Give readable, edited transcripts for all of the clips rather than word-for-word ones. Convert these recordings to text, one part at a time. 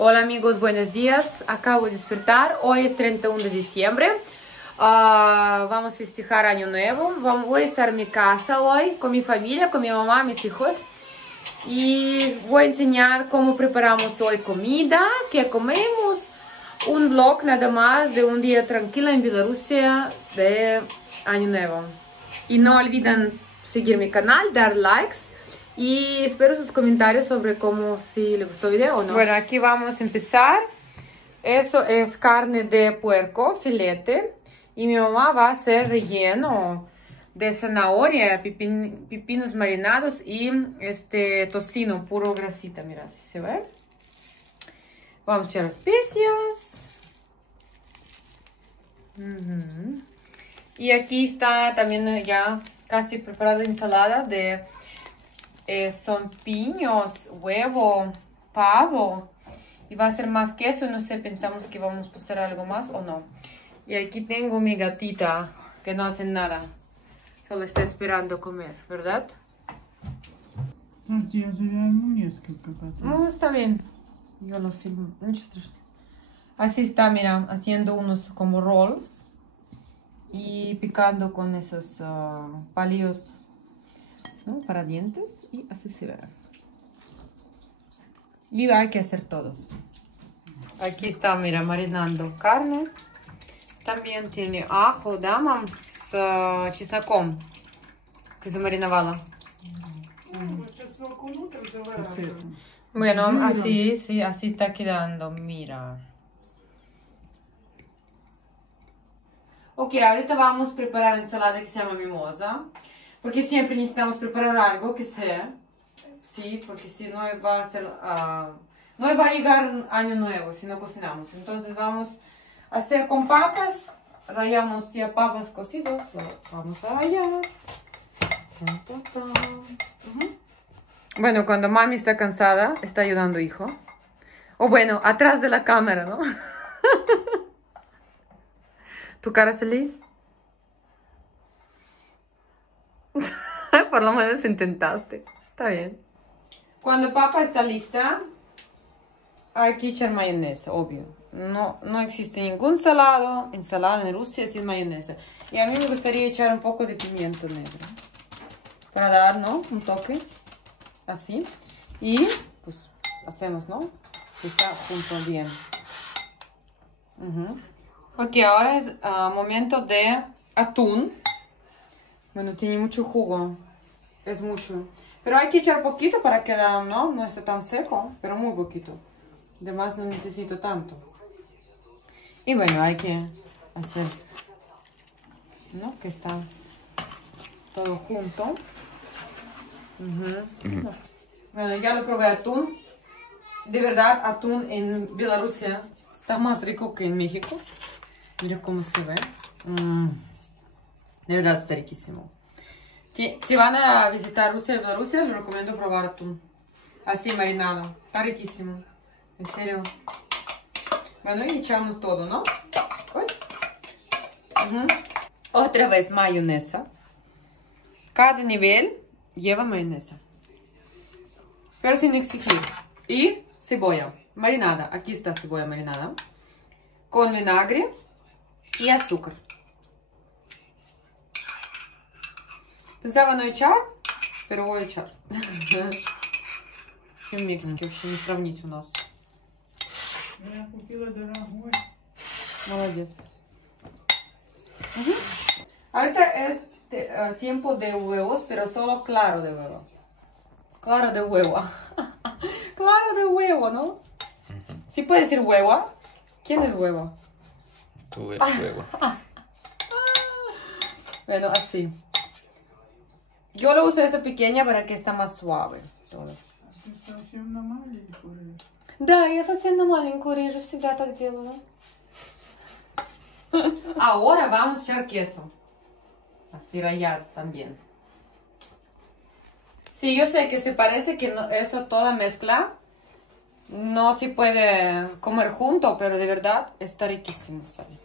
Hola amigos, buenos días. Acabo de despertar. Hoy es 31 de diciembre. Vamos a festejar Año Nuevo. Voy a estar en mi casa hoy con mi familia, con mi mamá, mis hijos. Y voy a enseñar cómo preparamos hoy comida, qué comemos. Un vlog nada más de un día tranquilo en Bielorrusia de Año Nuevo. Y no olviden seguir mi canal, dar likes. Y espero sus comentarios sobre cómo, si les gustó el video o no. Bueno, aquí vamos a empezar. Eso es carne de puerco, filete. Y mi mamá va a hacer relleno de zanahoria, pepinos marinados y tocino, puro grasita. Mira, así se ve. Vamos a echar especias. Y aquí está también ya casi preparada la ensalada de... son piños, huevo, pavo. Y va a ser más queso. No sé, pensamos que vamos a hacer algo más o no. Y aquí tengo mi gatita que no hace nada. Solo está esperando comer, ¿verdad? No, está bien. Yo lo filmo. Así está, mira, haciendo unos como rolls. Y picando con esos palillos, ¿no? Para dientes, y así se ve. Y hay que hacer todos. Aquí está, mira, marinando carne. También tiene ajo, да, мам, с чесноком. Que se marinaba. Bueno, así, sí, así está quedando, mira. Ok, ahorita vamos a preparar ensalada que se llama mimosa. Porque siempre necesitamos preparar algo que sea, sí, porque si no va a ser, no va a llegar Año Nuevo si no cocinamos. Entonces vamos a hacer con papas, rallamos ya papas cocidas, vamos a rallar. Bueno, cuando mami está cansada, está ayudando hijo. O bueno, atrás de la cámara, ¿no? ¿Tu cara feliz? Por lo menos intentaste. Está bien. Cuando papa está lista, hay que echar mayonesa, obvio. No existe ningún ensalada en Rusia sin mayonesa. Y a mí me gustaría echar un poco de pimiento negro. Para dar, ¿no? Un toque. Así. Y pues hacemos, ¿no? Que está junto bien. Ok, ahora es momento de atún. Bueno, tiene mucho jugo. Es mucho. Pero hay que echar poquito para que no esté tan seco. Pero muy poquito. Además no necesito tanto. Y bueno, hay que hacer, ¿no? Que está todo junto. Bueno, ya lo probé atún. De verdad, atún en Bielorrusia está más rico que en México. Mira cómo se ve. De verdad está riquísimo. Si van a visitar Rusia y Bielorrusia, les recomiendo probar atún. Así marinado. Está riquísimo. En serio. Bueno, y echamos todo, ¿no? Otra vez mayonesa. Cada nivel lleva mayonesa. Pero sin exigir. Y cebolla marinada. Aquí está cebolla marinada. Con vinagre y azúcar. Pensaba no echar, pero voy a echar. En México вообще не сравнить у нас. Молодец. Ahorita es tiempo de huevos, pero solo claro de huevo. Claro de huevo. Claro de huevo, ¿no? ¿Sí puede decir huevo? ¿Quién es huevo? Tú eres huevo. Bueno, así. Yo lo uso esa pequeña para que está más suave. Todo. Да, я совсем на маленькую режу, всегда так делаю. Ahora vamos a echar queso. Así rallar también. Sí, yo sé que se parece que eso toda mezcla no se puede comer junto, pero de verdad está riquísimo, ¿sabe?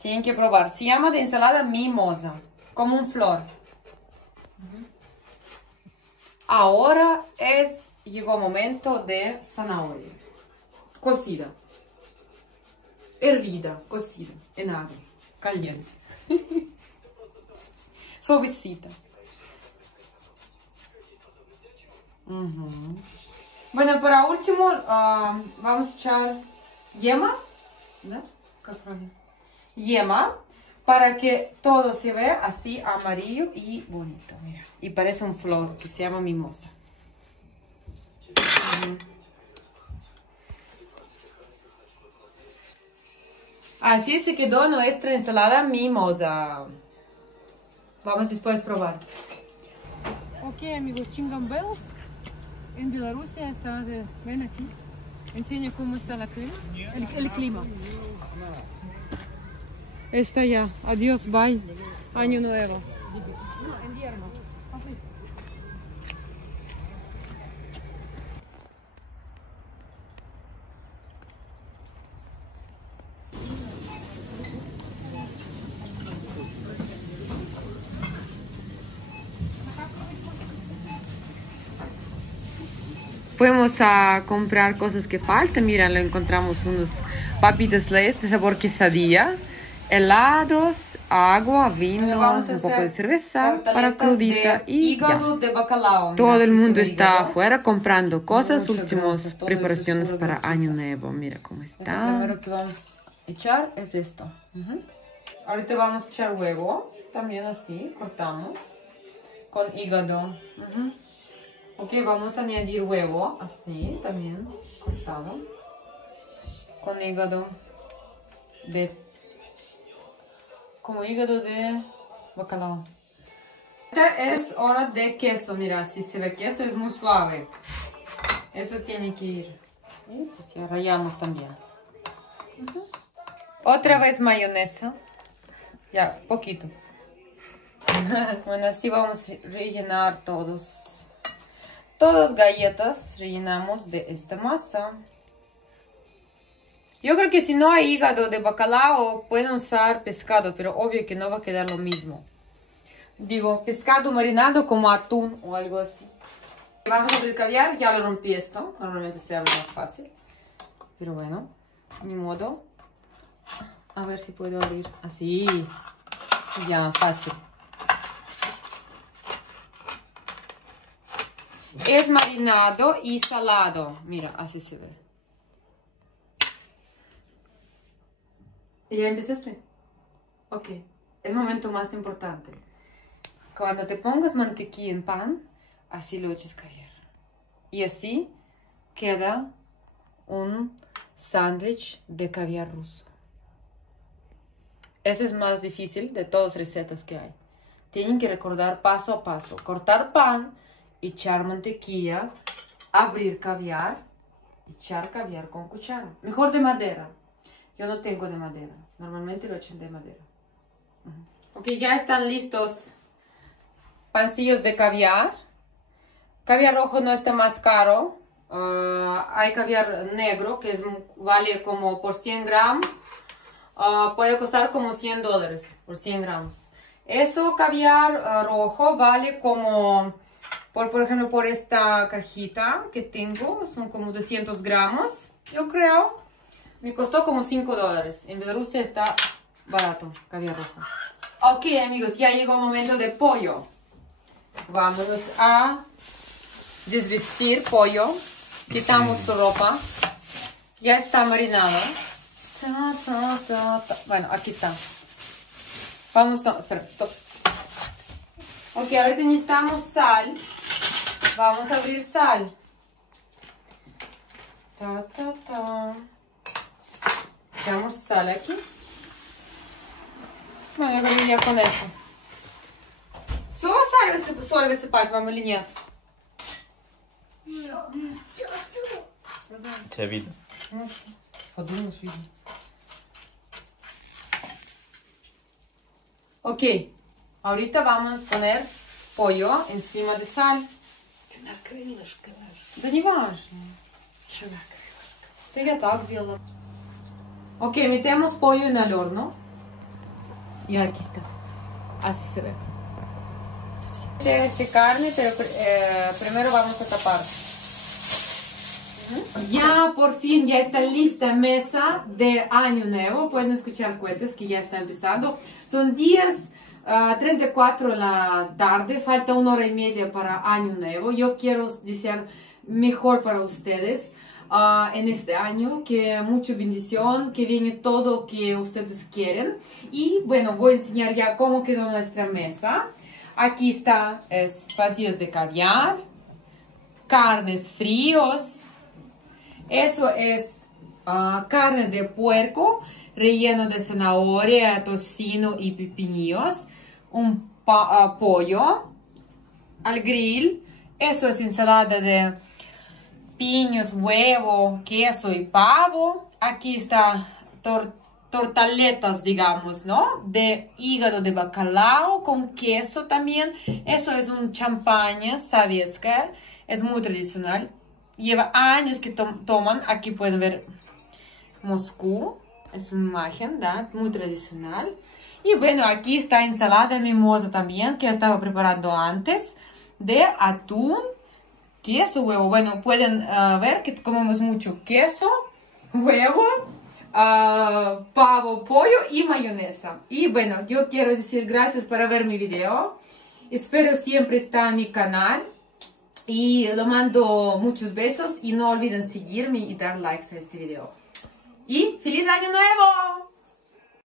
Tienen que probar. Se llama de ensalada mimosa, como un flor. Ahora llegó el momento de zanahoria. cocida. Hervida, cocida, en agua, caliente. Suavecita. Bueno, para último vamos a echar yema, ¿no? Yema, para que todo se vea así amarillo y bonito, mira. Y parece un flor que se llama mimosa. Así se quedó nuestra ensalada mimosa. Vamos después a probar. Ok, amigos, Jingle Bells. En Bielorrusia está, ven aquí, enseño cómo está la clima, el clima. Está ya, adiós, bye, año nuevo. Invierno. Fuimos a comprar cosas que faltan. Mira, lo encontramos unos papitas Lay's de sabor quesadilla, helados, agua, vino, un poco de cerveza para crudita y ya. de bacalao. Todo el mundo está afuera comprando cosas, últimas preparaciones para Año Nuevo. Mira cómo está. Lo primero que vamos a echar es esto. Ahorita vamos a echar huevo, también así, cortamos, con hígado. Ok, vamos a añadir huevo, así, también, cortado, con hígado como hígado de bacalao. Esta es hora de queso, mira, si se ve queso es muy suave. Eso tiene que ir. Y pues ya rallamos también. Otra vez mayonesa. Ya, poquito. Bueno, así vamos a rellenar todas galletas rellenamos de esta masa. Yo creo que si no hay hígado de bacalao pueden usar pescado, pero obvio que no va a quedar lo mismo. Digo, pescado marinado como atún o algo así. Vamos a abrir caviar, ya lo rompí esto. Normalmente se abre más fácil. Pero bueno, ni modo. A ver si puedo abrir así. Ya, fácil. Es marinado y salado. Mira, así se ve. ¿Y ya empezaste? Ok. El momento más importante. Cuando te pongas mantequilla en pan, así lo eches caer. Y así queda un sándwich de caviar ruso. Eso es más difícil de todas las recetas que hay. Tienen que recordar paso a paso. Cortar pan, echar mantequilla, abrir caviar, echar caviar con cuchara. Mejor de madera. Yo no tengo de madera. Normalmente lo echan de madera. Ok, ya están listos pancillos de caviar. Caviar rojo no está más caro. Hay caviar negro que vale como por 100 gramos. Puede costar como $100 por 100 gramos. Eso caviar rojo vale como, por ejemplo, por esta cajita que tengo, son como 200 gramos, yo creo. Me costó como $5. En Bielorrusia está barato, caviar rojo. Ok, amigos, ya llegó el momento de pollo. Vamos a desvestir pollo. Quitamos su ropa. Ya está marinado. Bueno, aquí está. Vamos, no, espera, stop. Ok, ahorita necesitamos sal. Vamos a abrir sal. Echamos sal aquí. Bueno, eu vou linear com essa. Só sai esse parte, vamos linear. Se vide. Podemos ver. Ok, ahorita vamos a poner pollo encima de sal. Да не важно. Я так делала. Ok, metemos pollo en el horno. Y aquí está. Así se ve. Este carne, pero primero vamos a tapar. Ya por fin ya está lista mesa de Año Nuevo. Pueden escuchar cohetes que ya está empezando. Son 10:34 de la tarde. Falta 1 hora y media para Año Nuevo. Yo quiero desear mejor para ustedes en este año. Que mucha bendición, que viene todo que ustedes quieren. Y bueno, voy a enseñar ya cómo quedó nuestra mesa. Aquí está espacios de caviar, carnes fríos. Eso es carne de puerco relleno de zanahoria, tocino y pepinillos. Un pollo al grill. Eso es ensalada de piños, huevo, queso y pavo. Aquí está tortaletas, digamos, ¿no? De hígado de bacalao con queso también. Eso es un champaña, ¿sabes qué? Es muy tradicional. Lleva años que toman. Aquí pueden ver Moscú. Es una imagen, ¿da? Muy tradicional. Y bueno, aquí está ensalada mimosa también, que estaba preparando antes. De atún, queso, huevo. Bueno, pueden ver que comemos mucho queso, huevo, pavo, pollo y mayonesa. Y bueno, yo quiero decir gracias por ver mi video. Espero siempre estar en mi canal. Y lo mando muchos besos y no olviden seguirme y dar likes a este video. Y ¡Feliz Año Nuevo!